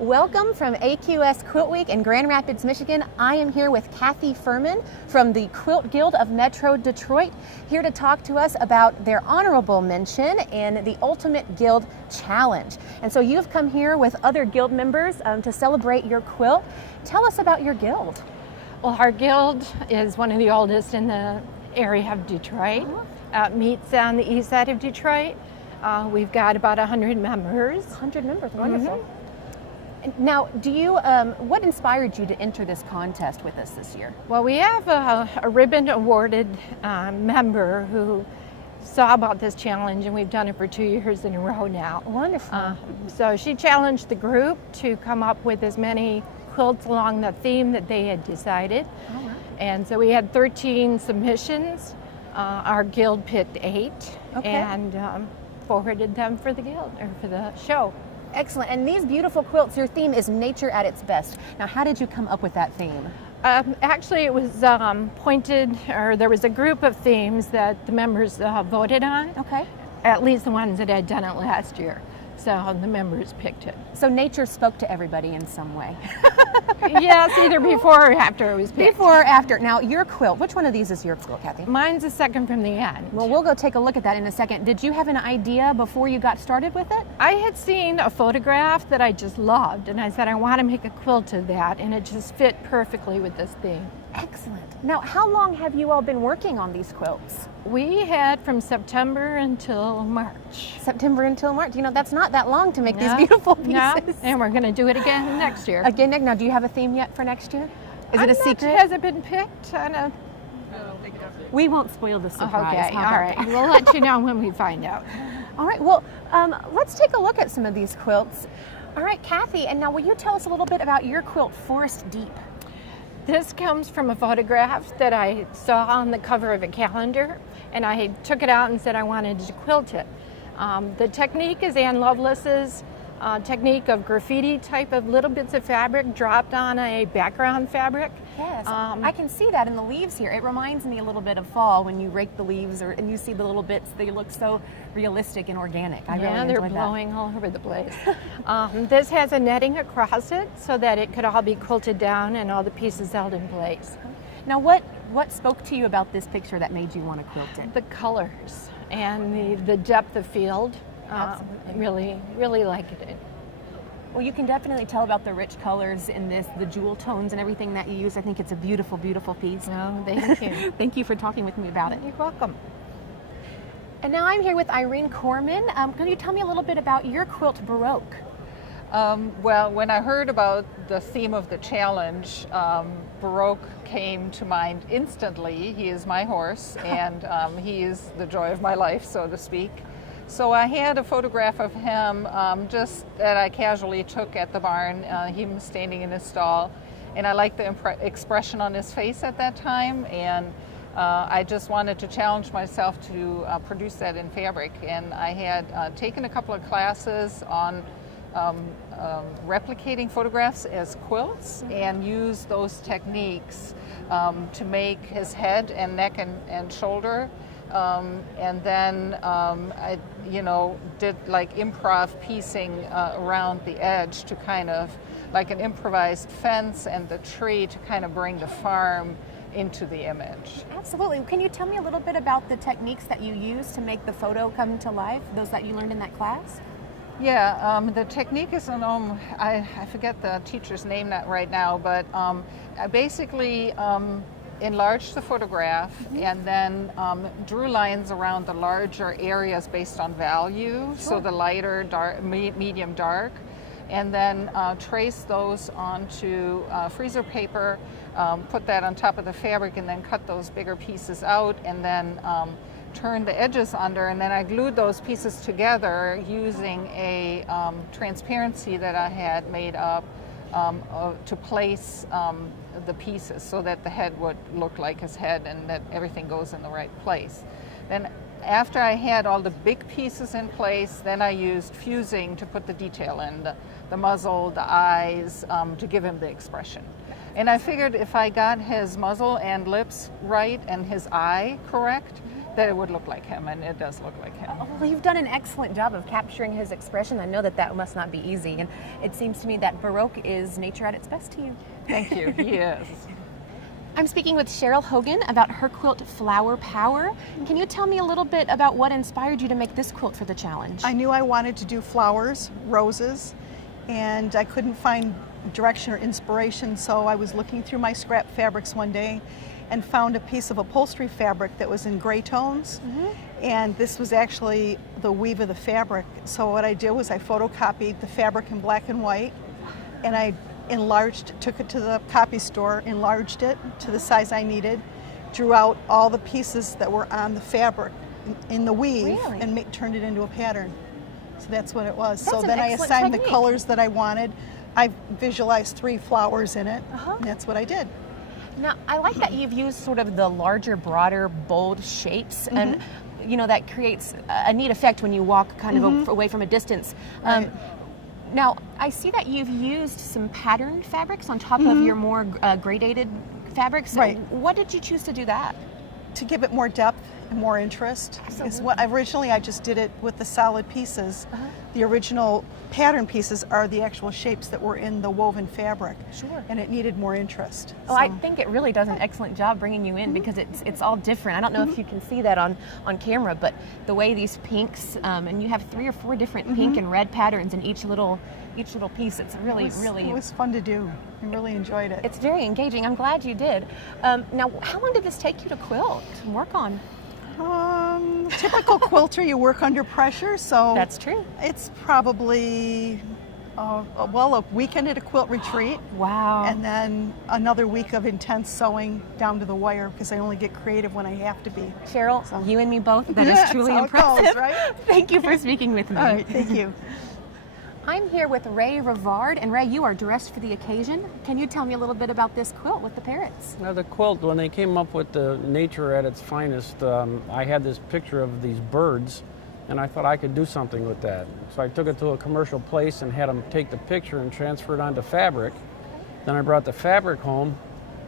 Welcome from AQS Quilt Week in Grand Rapids, Michigan. I am here with Kathy Furman from the Quilt Guild of Metro Detroit, here to talk to us about their honorable mention in the Ultimate Guild Challenge. And so you've come here with other guild members to celebrate your quilt. Tell us about your guild. Well, our guild is one of the oldest in the area of Detroit. Meets on the east side of Detroit. We've got about 100 members. 100 members, wonderful. Now, what inspired you to enter this contest with us this year? Well, we have a ribbon awarded member who saw about this challenge, and we've done it for 2 years in a row now. Wonderful. So she challenged the group to come up with as many quilts along the theme that they had decided. All right. And so we had 13 submissions. Our guild picked 8 and forwarded them for the guild, or for the show. Excellent. And these beautiful quilts, your theme is nature at its best. Now, how did you come up with that theme? Actually, it was there was a group of themes that the members voted on. Okay. At least the ones that had done it last year. So the members picked it. So nature spoke to everybody in some way. Yes, either before or after it was picked. Before or after. Now, your quilt, which one of these is your quilt, Kathy? Mine's the second from the end. Well, we'll go take a look at that in a second. Did you have an idea before you got started with it? I had seen a photograph that I just loved, and I said, I want to make a quilt of that, and it just fit perfectly with this theme. Excellent. Now, how long have you all been working on these quilts? We had from September until March. September until March. You know, that's not that long to make these beautiful pieces. No, and we're going to do it again next year. Again, now, do you have a theme yet for next year? Is it a secret? Has it been picked? We won't spoil the surprise. Okay, all right. We'll let you know when we find out. All right, well, let's take a look at some of these quilts. All right, Kathy, and now will you tell us a little bit about your quilt, Forest Deep? This comes from a photograph that I saw on the cover of a calendar, and I took it out and said I wanted to quilt it. The technique is Ann Lovelace's technique of graffiti type of little bits of fabric dropped on a background fabric. Yes, I can see that in the leaves here. It reminds me a little bit of fall when you rake the leaves and you see the little bits. They look so realistic and organic. I really enjoyed that. Yeah, they're blowing all over the place. This has a netting across it so that it could all be quilted down and all the pieces held in place. Now, what spoke to you about this picture that made you want to quilt it? The colors and the depth of field. Really liked it. Well, you can definitely tell about the rich colors in this, the jewel tones and everything that you use. I think it's a beautiful, beautiful piece. Oh, thank you. Thank you for talking with me about it. You're welcome. And now I'm here with Irene Corman. Can you tell me a little bit about your quilt, Baroque? Well, when I heard about the theme of the challenge, Baroque came to mind instantly. He is my horse, and he is the joy of my life, so to speak. So I had a photograph of him just that I casually took at the barn, him standing in his stall, and I liked the expression on his face at that time, and I just wanted to challenge myself to produce that in fabric. And I had taken a couple of classes on replicating photographs as quilts and used those techniques to make his head and neck and shoulder. And then I, did like improv piecing around the edge to kind of like an improvised fence and the tree to kind of bring the farm into the image. Absolutely. Can you tell me a little bit about the techniques that you use to make the photo come to life, those that you learned in that class? Yeah, the technique is I forget the teacher's name right now, but I basically enlarged the photograph and then drew lines around the larger areas based on value, so the lighter, dark, medium, dark, and then trace those onto freezer paper, put that on top of the fabric, and then cut those bigger pieces out, and then turn the edges under, and then I glued those pieces together using a transparency that I had made up to place the pieces so that the head would look like his head and that everything goes in the right place. Then after I had all the big pieces in place, then I used fusing to put the detail in, the muzzle, the eyes, to give him the expression. And I figured if I got his muzzle and lips right and his eye correct, that it would look like him, and it does look like him. Well, you've done an excellent job of capturing his expression. I know that that must not be easy, and it seems to me that Baroque is nature at its best to you. Thank you. Yes. I'm speaking with Cheryl Hogan about her quilt Flower Power. Can you tell me a little bit about what inspired you to make this quilt for the challenge? I knew I wanted to do flowers, roses, and I couldn't find direction or inspiration, so I was looking through my scrap fabrics one day and found a piece of upholstery fabric that was in gray tones, and this was actually the weave of the fabric. So what I did was I photocopied the fabric in black and white, and I took it to the copy store, enlarged it to the size I needed, drew out all the pieces that were on the fabric in the weave, Really? and turned it into a pattern. So that's what it was. That's So an then I excellent assigned technique. the colors that I wanted. I visualized 3 flowers in it, and that's what I did. Now, I like that you've used sort of the larger, broader, bold shapes, and you know that creates a neat effect when you walk kind of away from a distance. Right. Now, I see that you've used some patterned fabrics on top of your more gradated fabrics. Right. What did you choose to do that? To give it more depth and more interest. Is what originally I just did it with the solid pieces. The original pattern pieces are the actual shapes that were in the woven fabric. Sure. And it needed more interest. Well, I think it really does an excellent job bringing you in because it's all different. I don't know if you can see that on camera, but the way these pinks, and you have 3 or 4 different pink and red patterns in each little piece. It's really, It was fun to do. I really enjoyed it. It's very engaging. I'm glad you did. Now, how long did this take you to quilt and work on? Typical quilter, you work under pressure, so That's true. it's probably a weekend at a quilt retreat. Wow. And then another week of intense sewing down to the wire because I only get creative when I have to be. Cheryl, you and me both. That Yeah, is truly that's how it impressive. goes, right? Thank you for speaking with me. All right, thank you. I'm here with Ray Rivard, and Ray, you are dressed for the occasion. Can you tell me a little bit about this quilt with the parrots? Now the quilt, when they came up with the nature at its finest, I had this picture of these birds, and I thought I could do something with that. So I took it to a commercial place and had them take the picture and transfer it onto fabric. Then I brought the fabric home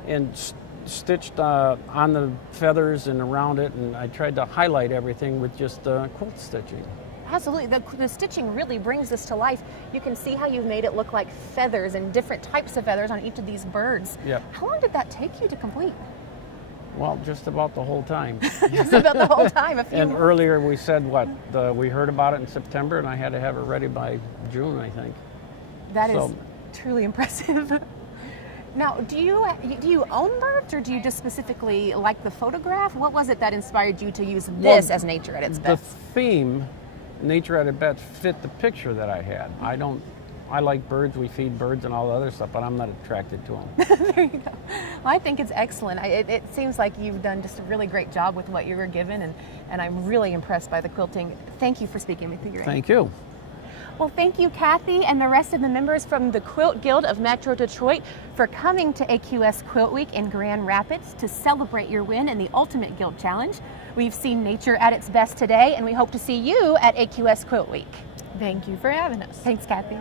and stitched on the feathers and around it, and I tried to highlight everything with just quilt stitching. Absolutely. The stitching really brings this to life. You can see how you've made it look like feathers and different types of feathers on each of these birds. Yep. How long did that take you to complete? Well, just about the whole time. Just about the whole time. A few And months. earlier we said we heard about it in September, and I had to have it ready by June, I think. That is So- truly impressive. Now, do you own birds, or do you just specifically like the photograph? What was it that inspired you to use this as nature at its The best? theme, nature at its best, fit the picture that I had. I like birds, we feed birds and all the other stuff, but I'm not attracted to them. There you go. Well, I think it's excellent. It seems like you've done just a really great job with what you were given, and I'm really impressed by the quilting. Thank you for speaking with me, Ray. Thank you. Well, thank you, Kathy, and the rest of the members from the Quilt Guild of Metro Detroit for coming to AQS Quilt Week in Grand Rapids to celebrate your win in the Ultimate Guild Challenge. We've seen nature at its best today, and we hope to see you at AQS Quilt Week. Thank you for having us. Thanks, Kathy.